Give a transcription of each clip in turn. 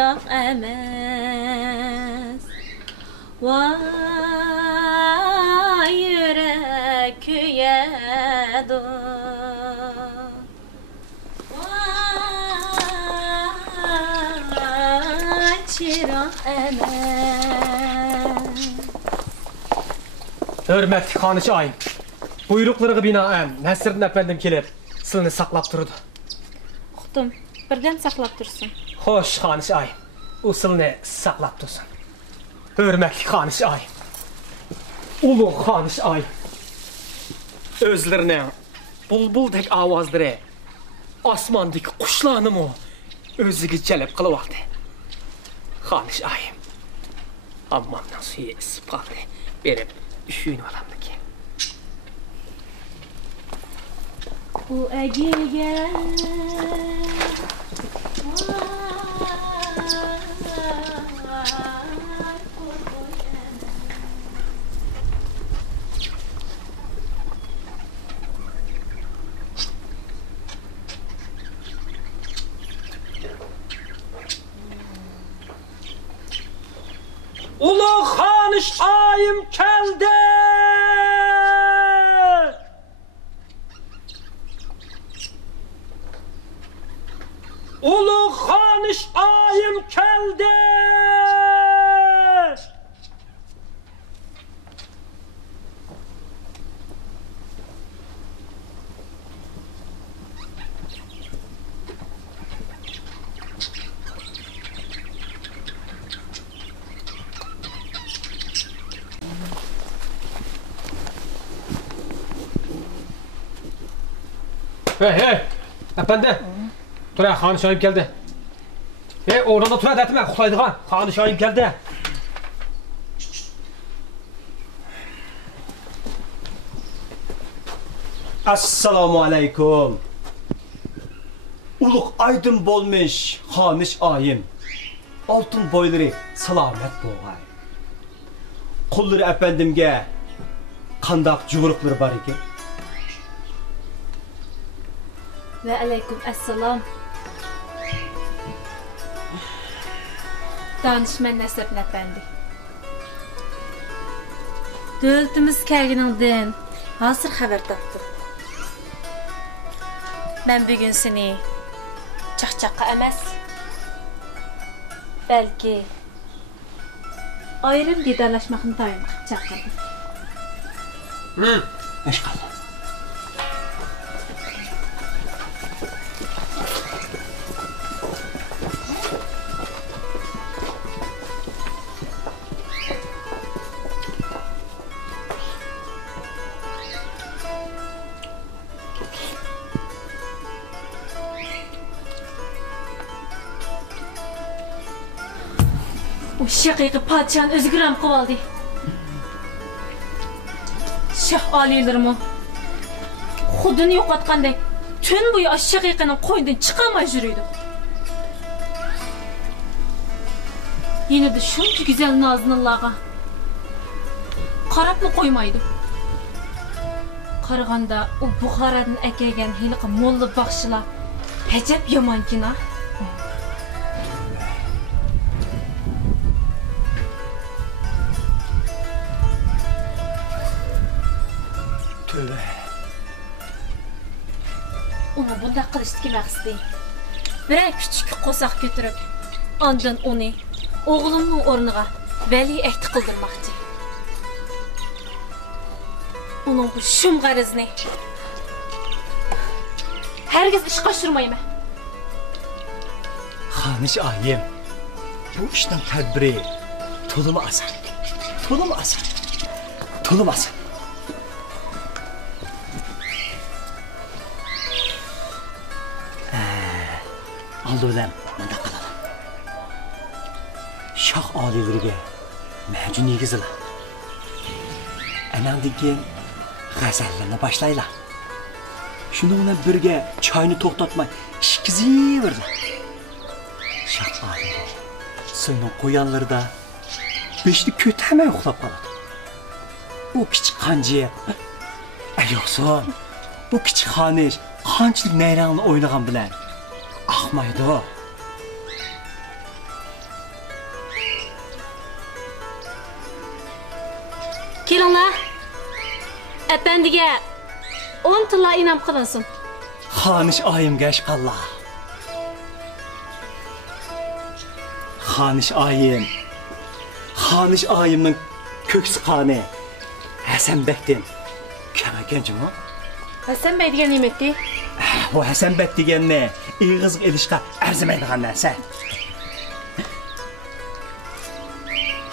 çırak emez. Vay yürek küyedu. Vay çırak emez. Hürmetli Hanışı ayım. Buyruklarına binaen Nesrin efendim gelip seni saklap durdu. Uqtum, birden saklap dursun. Hoş Hanışı ayım. O seni saklap dursun. Hürmetli Hanışı ayım. Ulu Hanışı ayım. Özlerine bulbuldek avazları asmandaki kuşlarını mı özüge celep kılıvaldı. Hanışı ayım. Ammamdan suyu ispalı verip üşüyün olamdı ki. Bu egiye Ulu Hanışı ayım geldi. Ulu Hanışı ayım geldi. Hey, efendi. Dur ya, Hanışı ayım geldi. Hey, orada dur etme, Kutlaydıgan. Hanışı ayım geldi. Assalamu alaikum. Uluk aydın bolmuş Hanışı ayım. Altın boyları salamet boğay. Kulları efendimge kandak cumrukları var iken. ve aleyküm esselam. Danışman Nesrin efendi. Dövlətimiz kəlginildən hazır xəbər tapdım. Mən bugün seni çaqçaqqa emas, belki ayrım didarlaşmaqını tayinlıq çaqırdım. Eşqallah. O şaqiqi padişahın özü giram qıvaldı. Şah aliylerim xudini yo'qotgandek tün boyu aş şaqiqining qo'ynidan chiqamay yuriydi. Yine de shuncha güzel Nazlılarga qarabmı qo'ymaydi. Qaraganda o Buxaradan akelgan hiliqi molla baxshilar ajab yomonkina. Onu bunda qilishga maqsadi. Birer küçük qo'saq ko'tarib, ondan onu o'g'limning o'rniga vali ahd qildirmoqchi. Onun bu şum g'arizini hergiz ish qo'shirmayman. Hanışı ayım. Bu işten tedbiri toluma asan. Toluma asan. Toluma asan. Aldı bilen manda kalalım. Şah alilerine mecun yegizila. Anandaki g'azallarni başlayla. Şununla birge çayını to'xtatmay ishkiziverdi. Şah alileri so'yning qo'yanlari da beshni ko'tarmay uxlab qoladi. Bu kichik qanjiya yo'qson. Bu kichik xonish qanchalik nayrangni o'ynagan bilan Ahmaydı o. Kelinglar. Efendiga 10 tilla inam qilinsin. Xanish oyimga ishqallah. Xanish oyim. Xanish oyimning ko'ksi qoni. Hasanbekdan kim ekanmi? Hasanbek degan nima etdi? Bu Hasanbek deganni ig'izga ilishga arzimaydigan narsa.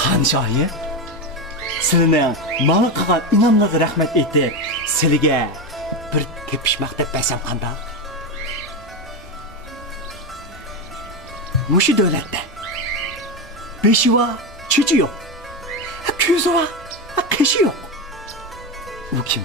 Xanish oyim, sizning mana qilgan inomlarga rahmat aytib, sizga bir tepishmoq deb bersam qanday? Mushu davlatda beshi va chichi yo'q. Ko'zi va qishi yo'q. U kim?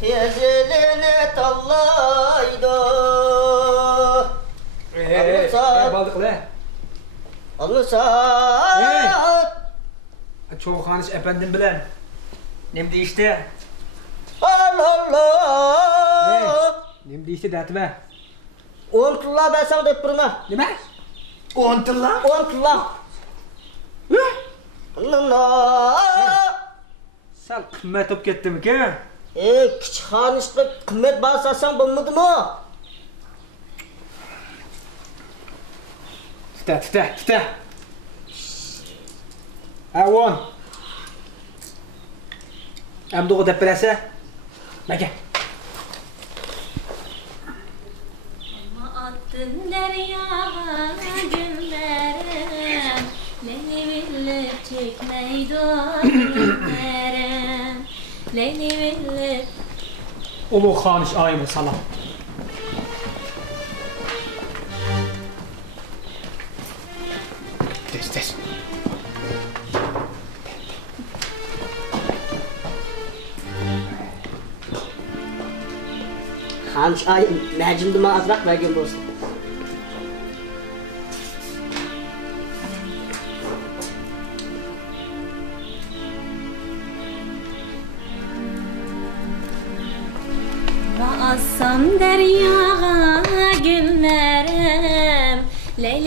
Tezilini tallaydı. Baldıqlar. Alırsan. Çoğu Xanish efendim bilen. Nem deyişdi? Allah. Nem deyişdi dətmə? 10 tilla ben sana deyip durma. Nima? 10 tilla? 10 tilla. Sal qimmat olib ketdimi ki? Küçük Xanishga qimmat basasan bo'lmadi mı? Tita. Avon. Amdi o deb bilasa? Maka. Attın deryağa güllerim, Leyli billi çekmeydi güllerim, Leyli billi. Ulu Xanish ayımı salam. Tez. Xanish ayım Najimni azroq bergan bo'lsin. Assam derya